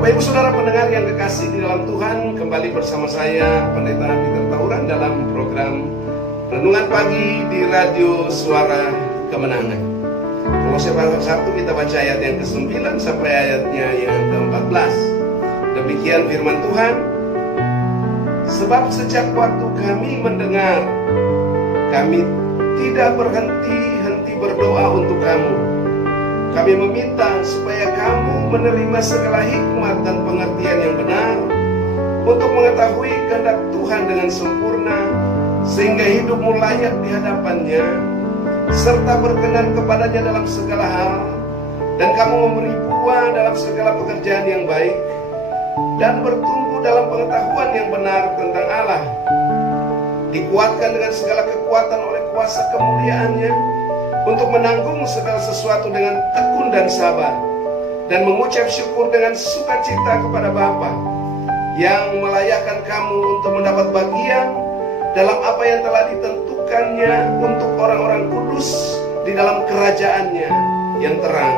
Bapak Ibu Saudara pendengar yang kekasih di dalam Tuhan, kembali bersama saya Pendeta Peter Tauran dalam program Renungan Pagi di Radio Suara Kemenangan. Kolose pasal 1 kita baca ayat yang ke-9 sampai ayatnya yang ke-14. Demikian firman Tuhan. Sebab sejak waktu kami mendengar, kami tidak berhenti-henti berdoa untuk kamu. Kami meminta supaya kamu menerima segala hikmat dan pengertian yang benar untuk mengetahui kehendak Tuhan dengan sempurna, sehingga hidupmu layak di hadapannya, serta berkenan kepadanya dalam segala hal, dan kamu memberi buah dalam segala pekerjaan yang baik, dan bertumbuh dalam pengetahuan yang benar tentang Allah, dikuatkan dengan segala kekuatan oleh kuasa kemuliaannya, untuk menanggung segala sesuatu dengan tekun dan sabar, dan mengucap syukur dengan sukacita kepada Bapa yang melayakkan kamu untuk mendapat bagian dalam apa yang telah ditentukannya untuk orang-orang kudus di dalam kerajaannya yang terang.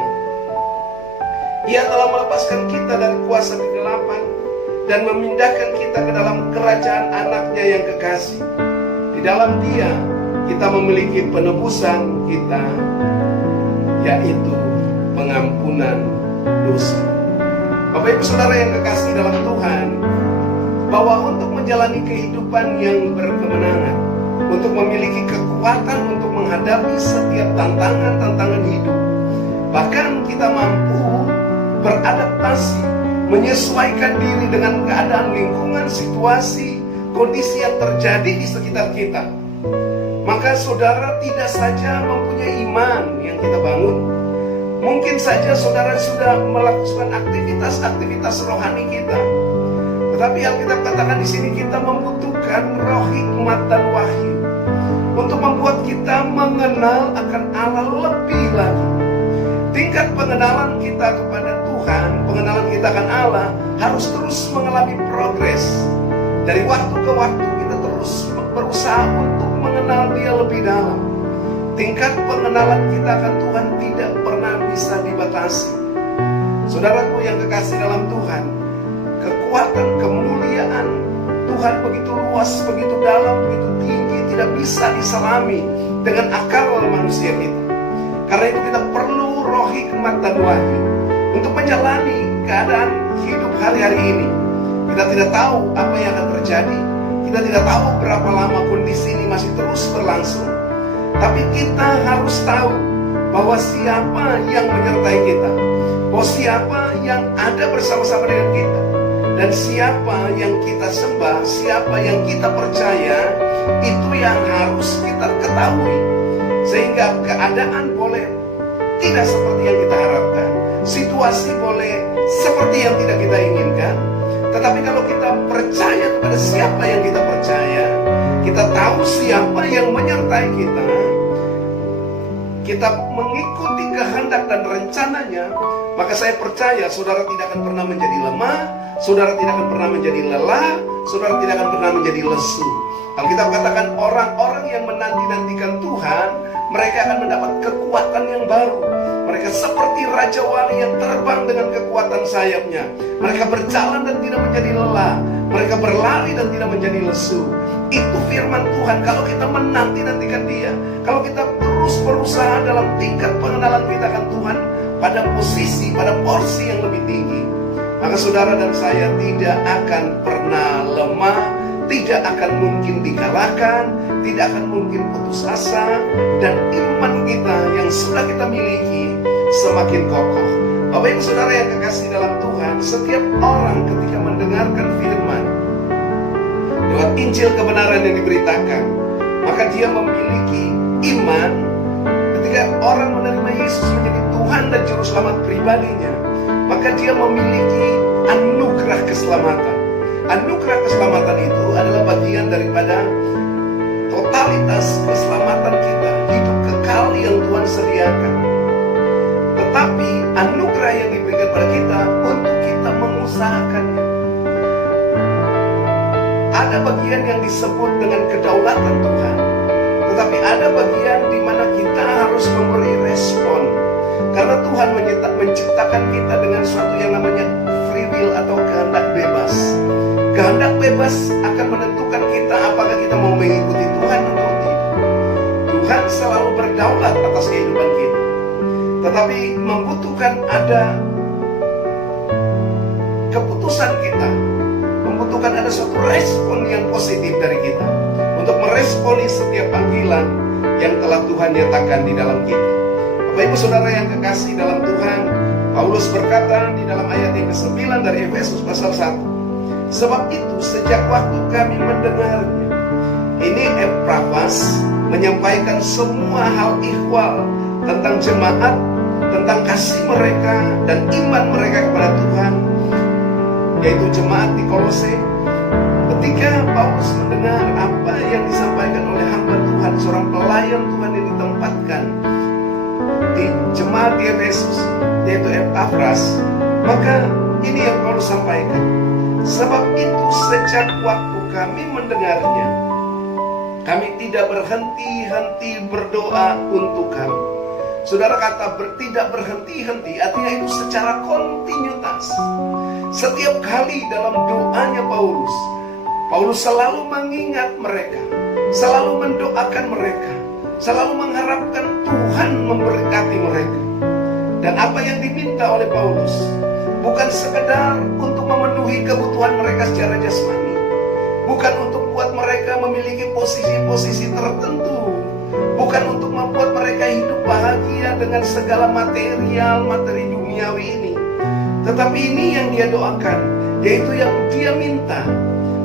Ia telah melepaskan kita dari kuasa kegelapan dan memindahkan kita ke dalam kerajaan anaknya yang kekasih. Di dalam Dia kita memiliki penebusan kita, yaitu pengampunan dosa. Bapak Ibu Saudara yang kekasih dalam Tuhan, bahwa untuk menjalani kehidupan yang berkemenangan, untuk memiliki kekuatan untuk menghadapi setiap tantangan-tantangan hidup, bahkan kita mampu beradaptasi, menyesuaikan diri dengan keadaan lingkungan, situasi, kondisi yang terjadi di sekitar kita, maka saudara tidak saja mempunyai iman yang kita bangun, mungkin saja saudara sudah melakukan aktivitas rohani kita, tetapi Alkitab katakan di sini kita membutuhkan roh hikmat dan wahyu untuk membuat kita mengenal akan Allah lebih lagi. Tingkat pengenalan kita kepada Tuhan, pengenalan kita akan Allah harus terus mengalami progres. Dari waktu ke waktu kita terus berusaha untuk mengenal Dia lebih dalam. Tingkat pengenalan kita akan Tuhan tidak pernah bisa dibatasi. Saudaraku yang kekasih dalam Tuhan, kekuatan kemuliaan Tuhan begitu luas, begitu dalam, begitu tinggi, tidak bisa diselami dengan akal manusia kita. Karena itu kita perlu roh hikmat dan wahyu untuk menjalani keadaan hidup hari-hari ini. Kita tidak tahu apa yang akan terjadi, kita tidak tahu berapa lama kondisi ini masih terus berlangsung. Tapi kita harus tahu bahwa siapa yang menyertai kita, bahwa siapa yang ada bersama-sama dengan kita, dan siapa yang kita sembah, siapa yang kita percaya, itu yang harus kita ketahui. Sehingga keadaan boleh tidak seperti yang kita harapkan, situasi boleh seperti yang tidak kita inginkan, tetapi kalau kita percaya kepada siapa yang kita percaya, kita tahu siapa yang menyertai kita, kita mengikuti kehendak dan rencananya, maka saya percaya saudara tidak akan pernah menjadi lemah, saudara tidak akan pernah menjadi lelah, saudara tidak akan pernah menjadi lesu. Alkitab katakan orang-orang yang menanti-nantikan Tuhan, mereka akan mendapat kekuatan yang baru. Mereka seperti Raja Wali yang terbang dengan kekuatan sayapnya. Mereka berjalan dan tidak menjadi lelah. Mereka berlari dan tidak menjadi lesu. Itu firman Tuhan. Kalau kita menanti-nantikan Dia, kalau kita terus berusaha dalam tingkat pengenalan kita akan Tuhan, pada posisi, pada porsi yang lebih tinggi, maka saudara dan saya tidak akan pernah lemah, tidak akan mungkin dikalahkan, tidak akan mungkin putus asa, dan iman kita yang sudah kita miliki semakin kokoh. Bapak Ibu Saudara yang kekasih dalam Tuhan, setiap orang ketika mendengarkan firman lewat Injil kebenaran yang diberitakan, maka dia memiliki iman. Ketika orang menerima Yesus menjadi Tuhan dan Juru Selamat pribadinya, maka dia memiliki anugerah keselamatan. Anugerah keselamatan itu adalah bagian daripada totalitas keselamatan kita, hidup kekal yang Tuhan sediakan. Tetapi anugerah yang diberikan pada kita untuk kita mengusahakannya. Ada bagian yang disebut dengan kedaulatan Tuhan, tetapi ada bagian di mana kita harus memberi respon. Karena Tuhan menciptakan kita dengan suatu yang namanya free will atau kehendak bebas. Kehendak bebas akan menentukan kita apakah kita mau mengikuti Tuhan atau tidak. Tuhan selalu berdaulat atas kehidupan kita, tetapi membutuhkan ada keputusan kita, membutuhkan ada suatu respon yang positif dari kita untuk meresponi setiap panggilan yang telah Tuhan nyatakan di dalam kita. Bapak Ibu Saudara yang kekasih dalam Tuhan, Paulus berkata di dalam ayat yang ke-9 dari Efesus pasal 1, sebab itu sejak waktu kami mendengarnya, ini Epafras menyampaikan semua hal ihwal tentang jemaat, tentang kasih mereka dan iman mereka kepada Tuhan, yaitu jemaat di Kolose. Ketika Paulus mendengar apa yang disampaikan oleh hamba Tuhan, seorang pelayan Tuhan yang ditempatkan di jemaat di Efesus, yaitu Epafras, maka ini yang Paulus sampaikan. Sebab itu sejak waktu kami mendengarnya, kami tidak berhenti-henti berdoa untuk kamu. Saudara, kata tidak berhenti-henti artinya itu secara kontinuitas. Setiap kali dalam doanya Paulus selalu mengingat mereka, selalu mendoakan mereka, selalu mengharapkan Tuhan memberkati mereka. Dan apa yang diminta oleh Paulus bukan sekedar untuk memenuhi kebutuhan mereka secara jasmani, bukan untuk buat mereka memiliki posisi-posisi tertentu, bukan untuk membuat mereka hidup bahagia dengan segala materi duniawi ini. Tetapi ini yang dia doakan, yaitu yang dia minta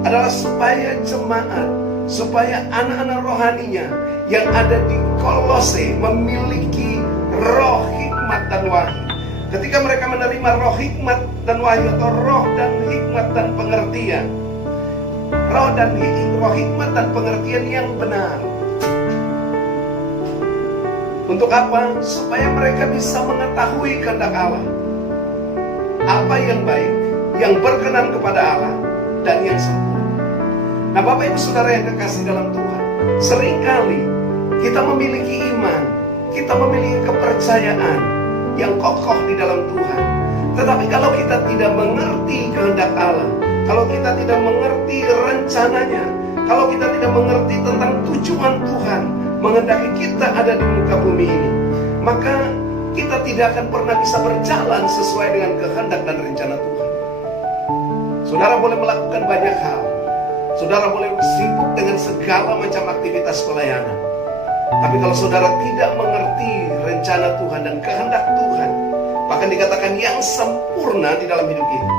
adalah supaya jemaat, supaya anak-anak rohaninya yang ada di Kolose memiliki roh hikmat dan wahyu. Ketika mereka menerima roh hikmat dan wahyu, atau roh dan hikmat dan pengertian, roh hikmat dan pengertian yang benar. Untuk apa? Supaya mereka bisa mengetahui kehendak Allah, apa yang baik, yang berkenan kepada Allah, dan yang sempurna. Nah, Bapak Ibu Saudara yang kekasih dalam Tuhan, seringkali kita memiliki iman, kita memiliki kepercayaan yang kokoh di dalam Tuhan. Tetapi kalau kita tidak mengerti kehendak Allah, kalau kita tidak mengerti rencananya, kalau kita tidak mengerti tentang tujuan Tuhan menghendaki kita ada di muka bumi ini, maka kita tidak akan pernah bisa berjalan sesuai dengan kehendak dan rencana Tuhan. Saudara boleh melakukan banyak hal, saudara boleh sibuk dengan segala macam aktivitas pelayanan, tapi kalau saudara tidak mengerti rencana Tuhan dan kehendak Tuhan, bahkan dikatakan yang sempurna di dalam hidup ini,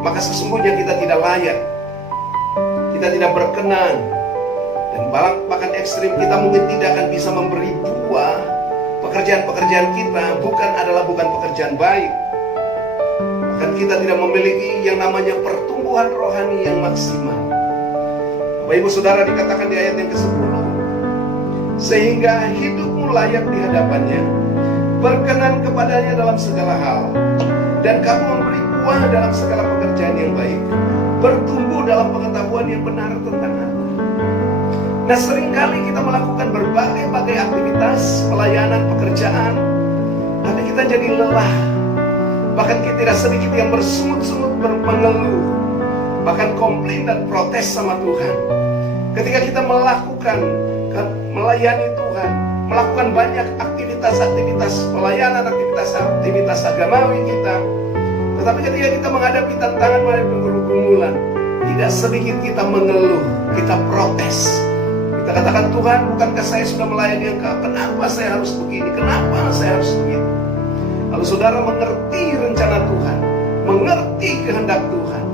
maka sesungguhnya kita tidak layak, kita tidak berkenan, dan bahkan ekstrim kita mungkin tidak akan bisa memberi buah. Pekerjaan-pekerjaan kita bukan pekerjaan baik. Bahkan kita tidak memiliki yang namanya pertumbuhan rohani yang maksimal. Bapak Ibu Saudara, dikatakan di ayat yang ke-10, sehingga hidupmu layak di hadapannya, berkenan kepadanya dalam segala hal, dan kamu memberi buah dalam segala pekerjaan yang baik, bertumbuh dalam pengetahuan yang benar tentang Allah. Nah, seringkali kita melakukan berbagai aktivitas, pelayanan, pekerjaan, tapi kita jadi lelah. Bahkan kita tidak sedikit yang bersungut-sungut mengeluh, bahkan komplain dan protes sama Tuhan. Ketika kita melayani Tuhan, melakukan banyak aktivitas pelayanan, aktivitas agamawi kita, tetapi ketika kita menghadapi tantangan, menghadapi pergumulan, tidak sedikit kita mengeluh, kita protes. Kita katakan, Tuhan, bukankah saya sudah melayani Engkau? Kenapa saya harus begini? Kenapa saya harus begitu? Lalu saudara mengerti rencana Tuhan, mengerti kehendak Tuhan,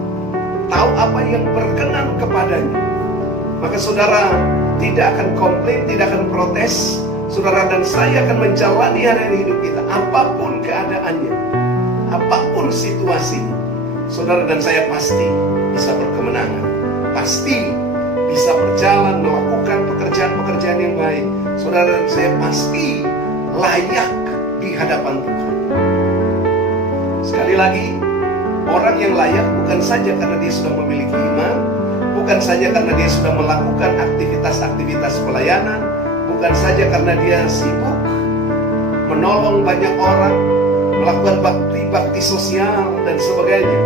tahu apa yang berkenan kepadanya, maka saudara tidak akan komplain, tidak akan protes. Saudara dan saya akan menjalani hari-hari hidup kita, apapun keadaannya, apapun situasinya. Saudara dan saya pasti bisa berkemenangan, pasti bisa berjalan melakukan pekerjaan-pekerjaan yang baik. Saudara dan saya pasti layak di hadapan Tuhan. Sekali lagi, orang yang layak bukan saja karena dia sudah memiliki iman, bukan saja karena dia sudah melakukan aktivitas pelayanan, bukan saja karena dia sibuk menolong banyak orang, melakukan bakti sosial dan sebagainya.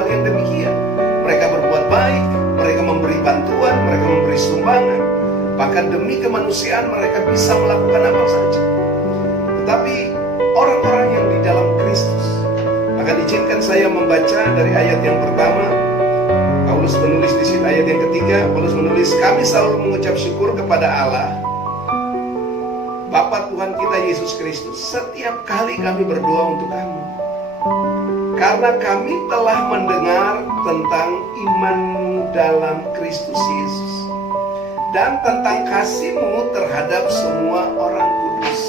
hal yang demikian. Mereka berbuat baik, mereka memberi bantuan, mereka memberi sumbangan. Bahkan demi kemanusiaan mereka bisa melakukan apa saja. Tetapi orang-orang yang di dalam Kristus, akan izinkan saya membaca dari ayat yang pertama. Paulus menulis di sini ayat yang ketiga. Paulus menulis, kami selalu mengucap syukur kepada Allah Bapa Tuhan kita Yesus Kristus setiap kali kami berdoa untuk kamu, karena kami telah mendengar tentang iman-Mu dalam Kristus Yesus dan tentang kasih-Mu terhadap semua orang kudus.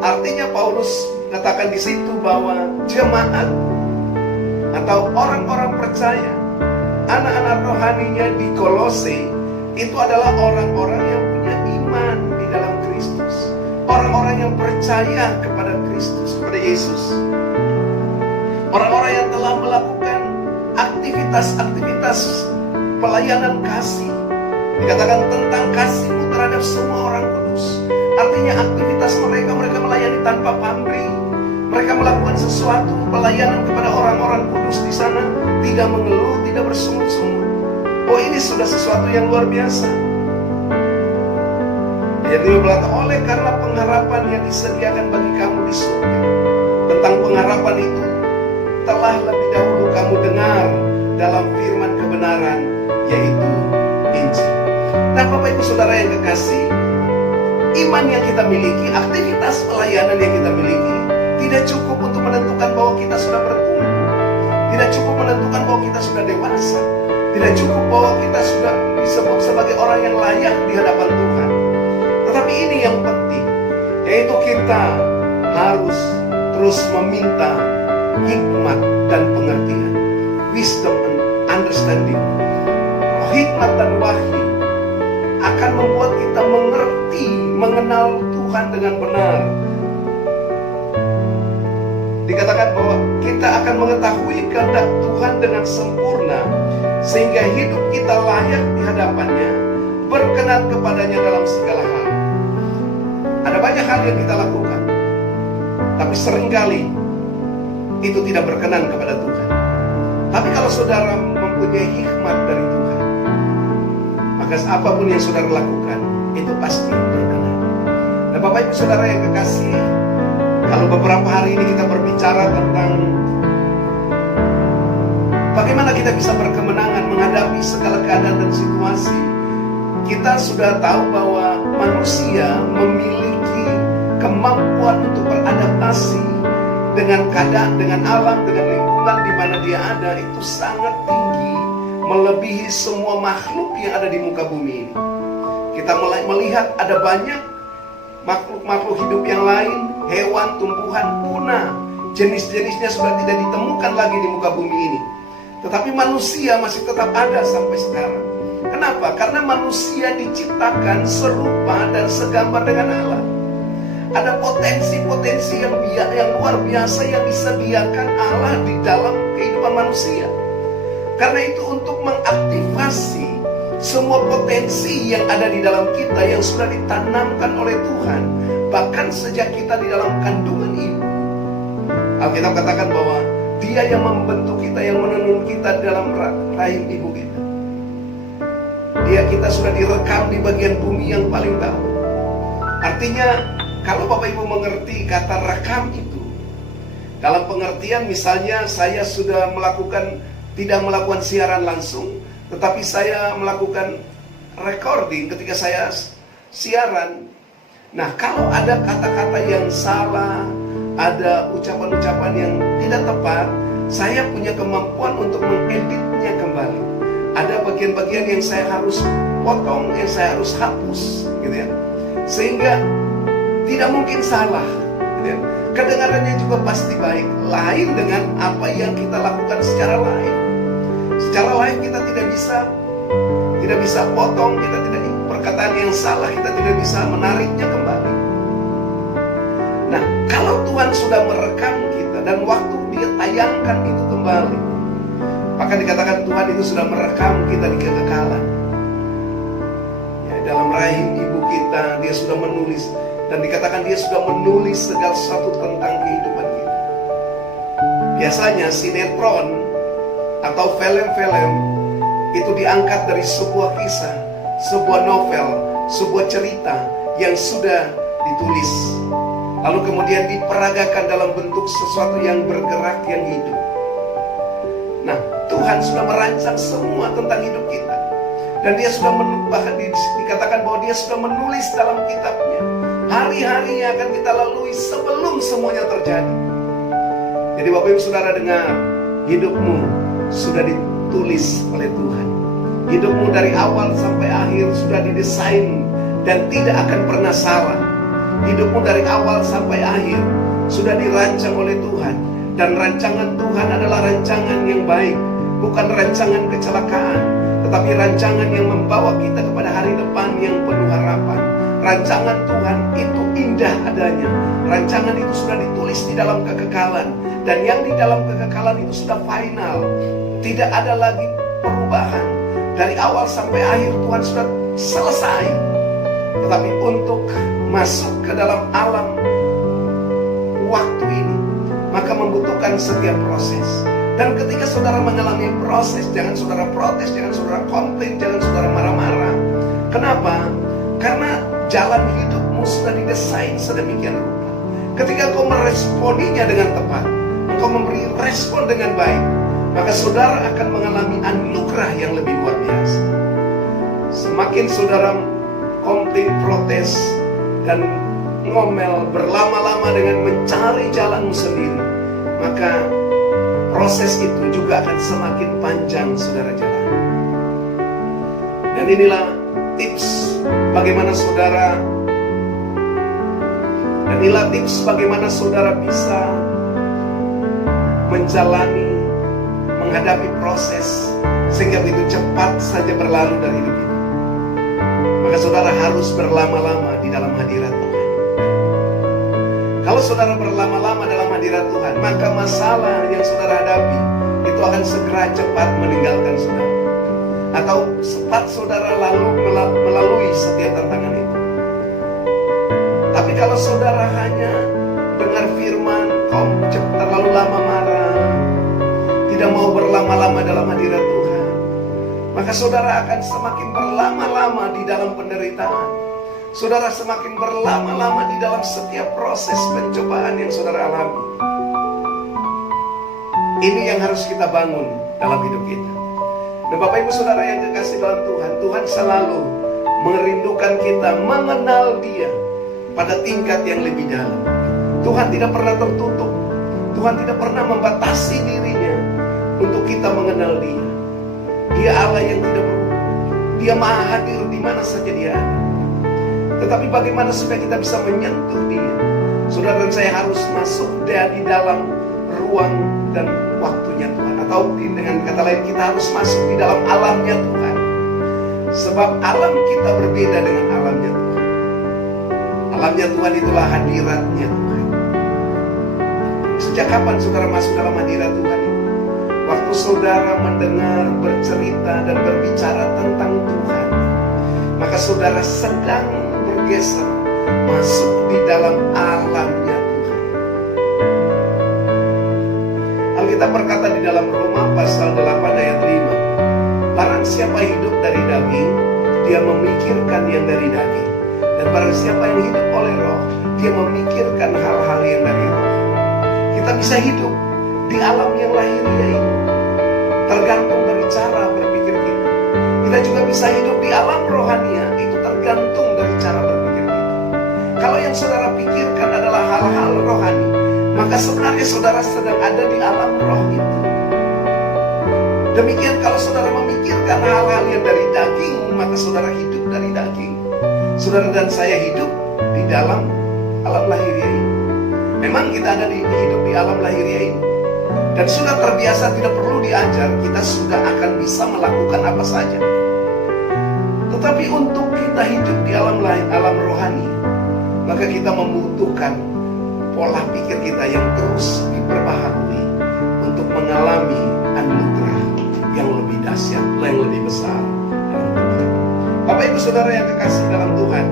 Artinya Paulus katakan di situ bahwa jemaat atau orang-orang percaya, anak-anak rohaninya di Kolose itu adalah orang-orang yang punya iman di dalam Kristus, orang-orang yang percaya kepada Kristus, kepada Yesus, orang-orang yang telah melakukan aktivitas-aktivitas pelayanan kasih. Dikatakan tentang kasih-Mu terhadap semua orang kudus. Artinya aktivitas mereka melayani tanpa pamrih. Mereka melakukan sesuatu pelayanan kepada orang-orang kudus di sana, tidak mengeluh, tidak bersungut-sungut. Oh, ini sudah sesuatu yang luar biasa. Ayat 15, oleh karena pengharapan yang disediakan bagi kamu di surga. Tentang pengharapan itu telah lebih dahulu kamu dengar dalam firman kebenaran, yaitu Injil. Nah, Bapak Ibu Saudara yang kekasih, iman yang kita miliki, aktivitas pelayanan yang kita miliki tidak cukup untuk menentukan bahwa kita sudah bertumbuh, tidak cukup menentukan bahwa kita sudah dewasa, tidak cukup bahwa kita sudah disebut sebagai orang yang layak di hadapan Tuhan. Tetapi ini yang penting, yaitu kita harus terus meminta hikmat dan pengertian, wisdom and understanding. Hikmat dan wahyu akan membuat kita mengerti, mengenal Tuhan dengan benar. Dikatakan bahwa kita akan mengetahui kehendak Tuhan dengan sempurna, sehingga hidup kita layak di hadapannya, berkenan kepadanya dalam segala hal. Ada banyak hal yang kita lakukan, tapi seringkali itu tidak berkenan kepada Tuhan. Tapi kalau saudara mempunyai hikmat dari Tuhan, maka apapun yang saudara lakukan itu pasti berkenan. Nah, Bapak Ibu Saudara yang kekasih, kalau beberapa hari ini kita berbicara tentang bagaimana kita bisa berkemenangan menghadapi segala keadaan dan situasi, kita sudah tahu bahwa manusia memiliki kemampuan untuk beradaptasi dengan keadaan, dengan alam, dengan lingkungan di mana dia ada, itu sangat tinggi, melebihi semua makhluk yang ada di muka bumi ini. Kita mulai melihat ada banyak makhluk-makhluk hidup yang lain, hewan, tumbuhan punah, jenis-jenisnya sudah tidak ditemukan lagi di muka bumi ini. Tetapi manusia masih tetap ada sampai sekarang. Kenapa? Karena manusia diciptakan serupa dan segambar dengan Allah. Ada potensi-potensi yang luar biasa yang disediakan Allah di dalam kehidupan manusia. Karena itu untuk mengaktifasi semua potensi yang ada di dalam kita yang sudah ditanamkan oleh Tuhan, bahkan sejak kita di dalam kandungan ibu. Alkitab katakan bahwa Dia yang membentuk kita, yang menenun kita di dalam rahim ibu kita. Kita sudah direkam di bagian bumi yang paling bawah. Artinya, kalau Bapak Ibu mengerti kata rekam itu, dalam pengertian misalnya saya sudah tidak melakukan siaran langsung, tetapi saya melakukan recording ketika saya siaran. Nah, kalau ada kata-kata yang salah, ada ucapan-ucapan yang tidak tepat, saya punya kemampuan untuk mengeditnya kembali. Ada bagian-bagian yang saya harus potong, yang saya harus hapus, gitu ya. Sehingga tidak mungkin salah, gitu ya. Kedengarannya juga pasti baik. Lain dengan apa yang kita lakukan secara live. Secara live kita tidak bisa potong, kita tidak, perkataan yang salah kita tidak bisa menariknya kembali. Nah, kalau Tuhan sudah merekam kita dan waktu Dia tayangkan itu kembali, maka dikatakan Tuhan itu sudah merekam kita di kekekalan. Ya, dalam rahim ibu kita Dia sudah menulis, dan dikatakan Dia sudah menulis segala sesuatu tentang kehidupan kita. Biasanya sinetron atau film-film itu diangkat dari sebuah kisah, sebuah novel, sebuah cerita yang sudah ditulis, lalu kemudian diperagakan dalam bentuk sesuatu yang bergerak, yang hidup. Nah, Tuhan sudah merancang semua tentang hidup kita, dan Dia sudah bahkan dikatakan bahwa Dia sudah menulis dalam kitabnya hari-hari yang akan kita lalui sebelum semuanya terjadi. Jadi Bapak Ibu Saudara dengar, hidupmu sudah ditulis oleh Tuhan. Hidupmu dari awal sampai akhir sudah didesain dan tidak akan pernah salah. Hidupmu dari awal sampai akhir sudah dirancang oleh Tuhan. Dan rancangan Tuhan adalah rancangan yang baik, bukan rancangan kecelakaan, tetapi rancangan yang membawa kita kepada hari depan yang penuh harapan. Rancangan Tuhan itu indah adanya. Rancangan itu sudah ditulis di dalam kekekalan, dan yang di dalam kekekalan itu sudah final. Tidak ada lagi perubahan. Dari awal sampai akhir Tuhan sudah selesai. Tetapi untuk masuk ke dalam alam waktu ini, maka membutuhkan setiap proses. Dan ketika saudara mengalami proses, jangan saudara protes, jangan saudara komplain, jangan saudara marah-marah. Kenapa? Karena jalan hidupmu sudah didesain sedemikian rupa. Ketika kau meresponinya dengan tepat, engkau memberi respon dengan baik, maka saudara akan mengalami anugerah yang lebih luar biasa. Semakin saudara komplain, protes, dan ngomel berlama-lama dengan mencari jalanmu sendiri, maka proses itu juga akan semakin panjang saudara jalan. Dan inilah tips bagaimana saudara bisa menghadapi proses sehingga begitu cepat saja berlalu dari hidup kita. Maka saudara harus berlama-lama di dalam hadirat Tuhan. Kalau saudara berlama-lama dalam hadirat Tuhan, maka masalah yang saudara hadapi itu akan segera cepat meninggalkan saudara, atau cepat saudara melalui setiap tantangan itu. Tapi kalau saudara hanya dengar firman, kau terlalu lama marah, tidak mau berlama-lama dalam hadirat Tuhan, maka saudara akan semakin berlama-lama di dalam penderitaan. Saudara semakin berlama-lama di dalam setiap proses pencobaan yang saudara alami. Ini yang harus kita bangun dalam hidup kita. Dan Bapak Ibu Saudara yang dikasih dalam Tuhan, Tuhan selalu merindukan kita mengenal Dia pada tingkat yang lebih dalam. Tuhan tidak pernah tertutup. Tuhan tidak pernah membatasi dirinya untuk kita mengenal Dia. Dia Allah yang tidak berubah. Dia maha hadir di mana saja Dia ada. Tetapi bagaimana supaya kita bisa menyentuh Dia? Saudara dan saya harus masuk di dalam ruang dan waktunya Tuhan. Atau dengan kata lain, kita harus masuk di dalam alamnya Tuhan. Sebab alam kita berbeda dengan alamnya Tuhan. Alamnya Tuhan itulah hadiratnya Tuhan. Sejak kapan saudara masuk dalam hadirat Tuhan itu? Waktu saudara mendengar, bercerita, dan berbicara tentang Tuhan, maka saudara sedang bergeser masuk di dalam alamnya Tuhan. Alkitab berkata di dalam Roma pasal 8 ayat 5, barang siapa hidup dari daging, dia memikirkan yang dari daging. Dan barang siapa yang hidup oleh roh, dia memikirkan hal-hal yang dari roh. Kita bisa hidup di alam yang lahiriah ini, tergantung dari cara berpikir kita. Kita juga bisa hidup di alam rohania, itu tergantung dari cara berpikir kita. Kalau yang saudara pikirkan adalah hal-hal rohani, maka sebenarnya saudara sedang ada di alam roh itu. Demikian kalau saudara memikirkan hal-hal yang dari daging, maka saudara hidup dari daging. Saudara dan saya hidup di dalam alam lahiriah ini. Memang kita ada hidup di alam lahiriah ini, dan sudah terbiasa, tidak perlu diajar, kita sudah akan bisa melakukan apa saja. Tetapi untuk kita hidup di alam rohani, maka kita membutuhkan pola pikir kita yang terus diperbaharui untuk mengalami anugerah yang lebih dahsyat, yang lebih besar dalam Tuhan. Bapak Ibu Saudara yang kekasih dalam Tuhan,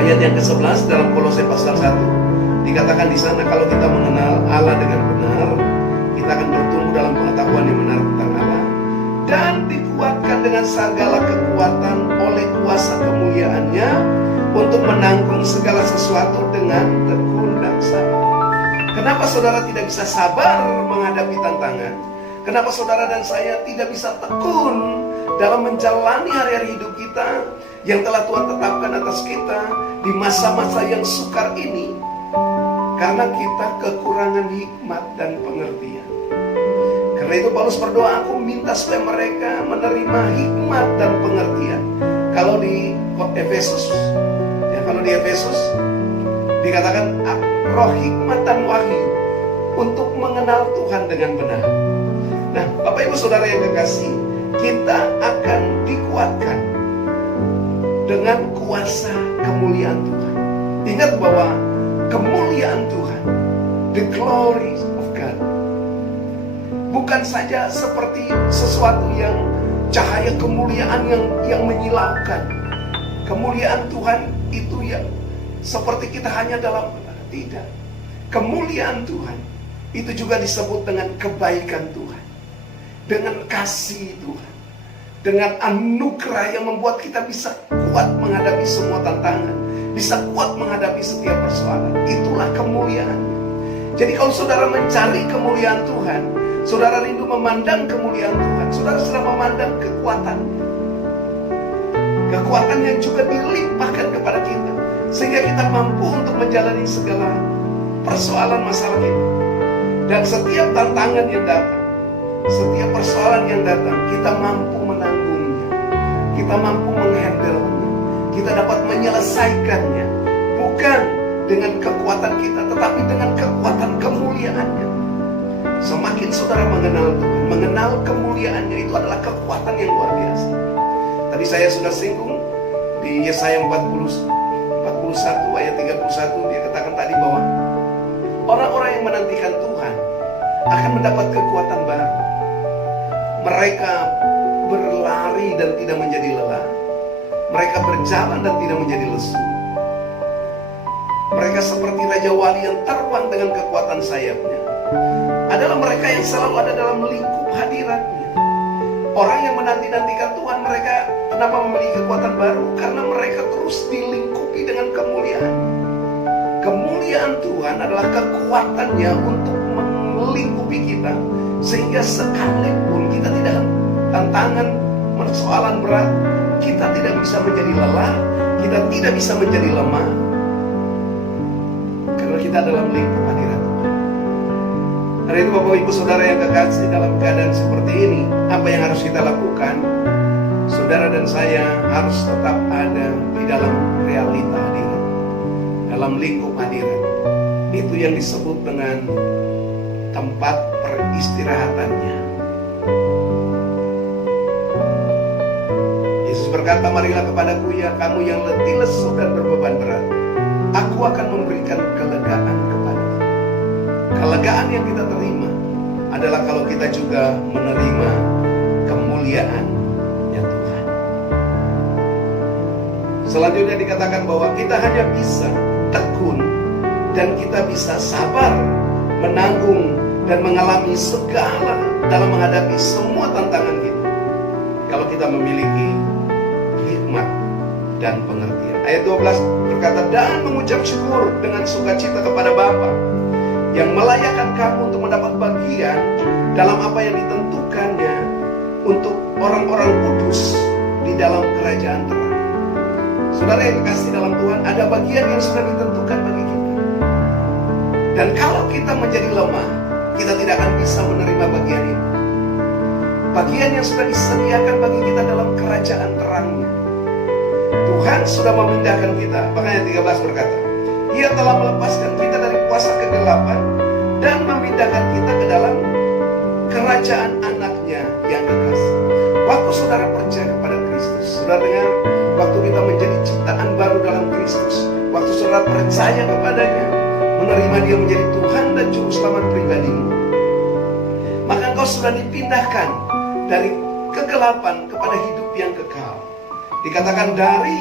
ayat yang ke-11 dalam Kolose pasal 1 dikatakan di sana, kalau kita mengenal Allah dengan benar, kita kita akan bertumbuh dalam pengetahuan yang benar tentang Allah, dan dikuatkan dengan segala kekuatan oleh kuasa kemuliaan-Nya untuk menanggung segala sesuatu dengan tekun dan sabar. Kenapa saudara tidak bisa sabar menghadapi tantangan? Kenapa saudara dan saya tidak bisa tekun dalam menjalani hari-hari hidup kita yang telah Tuhan tetapkan atas kita di masa-masa yang sukar ini? Karena kita kekurangan hikmat dan pengertian. Karena itu Paulus berdoa, aku minta supaya mereka menerima hikmat dan pengertian. Kalau di Efesus, kalau di Efesus dikatakan roh hikmat dan wahyu untuk mengenal Tuhan dengan benar. Nah, Bapak Ibu Saudara yang kekasih, kita akan dikuatkan dengan kuasa kemuliaan Tuhan. Ingat bahwa kemuliaan Tuhan, the glory of God, bukan saja seperti sesuatu yang cahaya kemuliaan yang menyilaukan. Kemuliaan Tuhan itu yang seperti kita hanya dalam, tidak. Kemuliaan Tuhan itu juga disebut dengan kebaikan Tuhan, dengan kasih Tuhan, dengan anugerah yang membuat kita bisa kuat menghadapi semua tantangan, bisa kuat menghadapi setiap persoalan. Itulah kemuliaan. Jadi kalau saudara mencari kemuliaan Tuhan, saudara rindu memandang kemuliaan Tuhan, saudara sedang memandang kekuatan. Kekuatan yang juga dilimpahkan kepada kita, sehingga kita mampu untuk menjalani segala persoalan masalah kita. Dan setiap tantangan yang datang, setiap persoalan yang datang, kita mampu menanggungnya, kita mampu menghandle-nya, kita dapat menyelesaikannya. Bukan dengan kekuatan kita, tetapi dengan kekuatan kemuliaan-Nya. Semakin saudara mengenal Tuhan, mengenal kemuliaan-Nya, itu adalah kekuatan yang luar biasa. Tadi saya sudah singgung di Yesaya 41 ayat 31, dia katakan tadi bahwa orang-orang yang menantikan Tuhan akan mendapat kekuatan baru. Mereka berlari dan tidak menjadi lelah. Mereka berjalan dan tidak menjadi lesu. Mereka seperti Raja Wali yang terbang dengan kekuatan sayapnya. Adalah mereka yang selalu ada dalam lingkup hadirat-Nya. Orang yang menanti-nantikan Tuhan, mereka kenapa memiliki kekuatan baru? Karena mereka terus dilingkupi dengan kemuliaan. Kemuliaan Tuhan adalah kekuatan-Nya untuk melingkupi kita, sehingga sekalipun kita tidak tantangan, persoalan berat, kita tidak bisa menjadi lelah, kita tidak bisa menjadi lemah, karena kita dalam lingkup hadirat Tuhan. Karena itu Bapak Ibu Saudara yang kekasih, dalam keadaan seperti ini, apa yang harus kita lakukan? Saudara dan saya harus tetap ada di dalam realita hadirat, dalam lingkup hadirat. Itu yang disebut dengan tempat peristirahatannya. Yesus berkata, marilah kepadaku ya kamu yang letih lesu dan berbeban berat, aku akan memberikan kelegaan kepadamu. Kelegaan yang kita terima adalah kalau kita juga menerima kemuliaan ya Tuhan. Selanjutnya dikatakan bahwa kita hanya bisa tekun dan kita bisa sabar menanggung dan mengalami segala dalam menghadapi semua tantangan kita kalau kita memiliki hikmat dan pengertian. Ayat 12 berkata, dan mengucap syukur dengan sukacita kepada Bapa yang melayakkan kamu untuk mendapat bagian dalam apa yang ditentukannya untuk orang-orang kudus di dalam kerajaan terang. Saudara yang kekasih dalam Tuhan, ada bagian yang sudah ditentukan bagi kita. Dan kalau kita menjadi lemah, kita tidak akan bisa menerima bagian itu. Bagian yang sudah disediakan bagi kita dalam kerajaan terang-Nya. Tuhan sudah memindahkan kita. Makanya 13 berkata, Ia telah melepaskan kita dari kuasa kegelapan dan memindahkan kita ke dalam kerajaan anak-Nya yang kekasih. Waktu saudara percaya kepada Kristus, saudara dengar, waktu kita menjadi ciptaan baru dalam Kristus, waktu saudara percaya kepadanya, menerima Dia menjadi Tuhan dan Juru Selamat pribadimu, maka engkau sudah dipindahkan dari kegelapan kepada hidup yang kekal. Dikatakan dari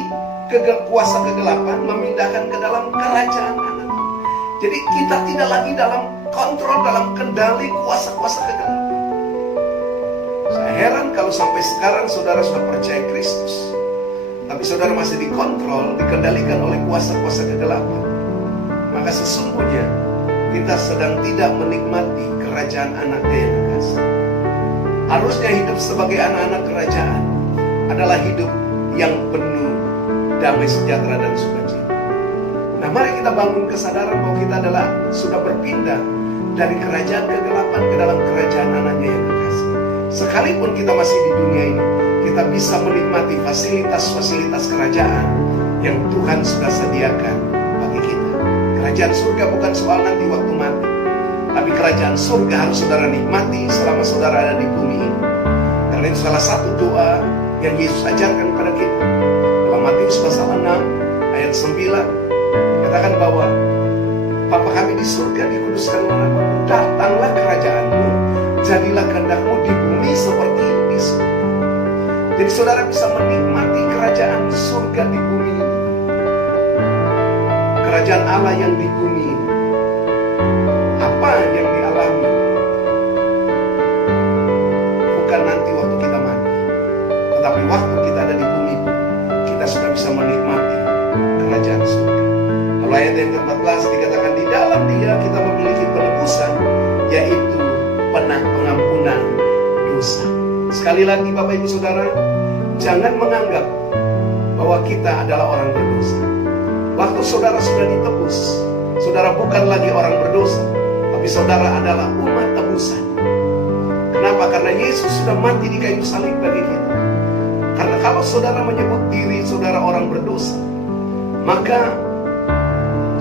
kuasa kegelapan memindahkan ke dalam kerajaan anak. Jadi kita tidak lagi dalam dikontrol dalam kendali kuasa-kuasa kegelapan. Saya heran kalau sampai sekarang saudara sudah percaya Kristus, tapi saudara masih dikontrol, dikendalikan oleh kuasa-kuasa kegelapan. Maka sesungguhnya kita sedang tidak menikmati kerajaan anaknya yang kekasih. Harusnya hidup sebagai anak-anak kerajaan adalah hidup yang penuh damai sejahtera dan sukacita. Nah, mari kita bangun kesadaran bahwa kita adalah sudah berpindah dari kerajaan kegelapan ke dalam kerajaan anaknya yang kekasih. Sekalipun kita masih di dunia ini, kita bisa menikmati fasilitas-fasilitas kerajaan yang Tuhan sudah sediakan bagi kita. Kerajaan surga bukan soal nanti waktu mati, tapi kerajaan surga harus saudara nikmati selama saudara ada di bumi ini. Karena itu salah satu doa yang Yesus ajarkan kepada kita. Dalam Matius pasal 6 ayat 9 katakan bahwa Bapa kami di surga, dikuduskan namamu, datanglah kerajaanmu, jadilah kehendakmu di bumi seperti di surga. Jadi saudara bisa menikmati kerajaan surga di bumi ini, kerajaan Allah yang di bumi ini. Apa yang dialami bukan nanti waktu kita mati, tetapi waktu kita ada di bumi kita sudah bisa menikmati kerajaan surga. Kalau ayat yang ke-14 dikatakan di dalam Dia kita memiliki penebusan, yaitu pengampunan dosa. Sekali lagi Bapak Ibu Saudara, jangan menganggap bahwa kita adalah orang berdosa. Waktu saudara sudah ditebus, saudara bukan lagi orang berdosa, tapi saudara adalah umat tebusan. Kenapa? Karena Yesus sudah mati di kayu salib bagi kita. Karena kalau saudara menyebut diri saudara orang berdosa, maka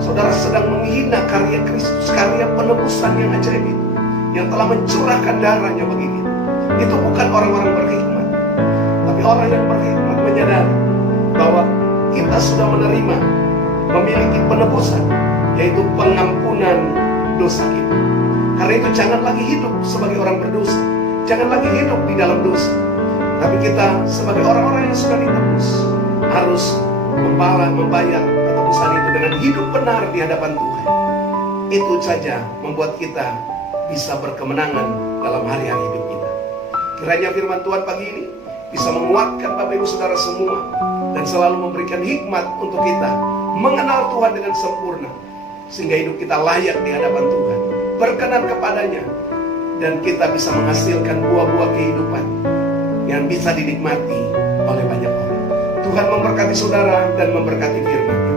saudara sedang menghina karya Kristus, karya penebusan yang ajaib itu, yang telah mencurahkan darahnya bagi kita. Itu bukan orang-orang berhikmat, tapi orang yang berhikmat menyadari bahwa kita sudah menerima, memiliki penebusan, yaitu pengampunan dosa kita. Karena itu jangan lagi hidup sebagai orang berdosa, jangan lagi hidup di dalam dosa, tapi kita sebagai orang-orang yang sudah ditebus harus membayar penebusan itu dengan hidup benar di hadapan Tuhan. Itu saja membuat kita bisa berkemenangan dalam hari-hari hidup kita. Kiranya firman Tuhan pagi ini bisa menguatkan Bapak Ibu Saudara semua, dan selalu memberikan hikmat untuk kita mengenal Tuhan dengan sempurna, sehingga hidup kita layak di hadapan Tuhan, berkenan kepadanya, dan kita bisa menghasilkan buah-buah kehidupan yang bisa dinikmati oleh banyak orang. Tuhan memberkati saudara dan memberkati firman.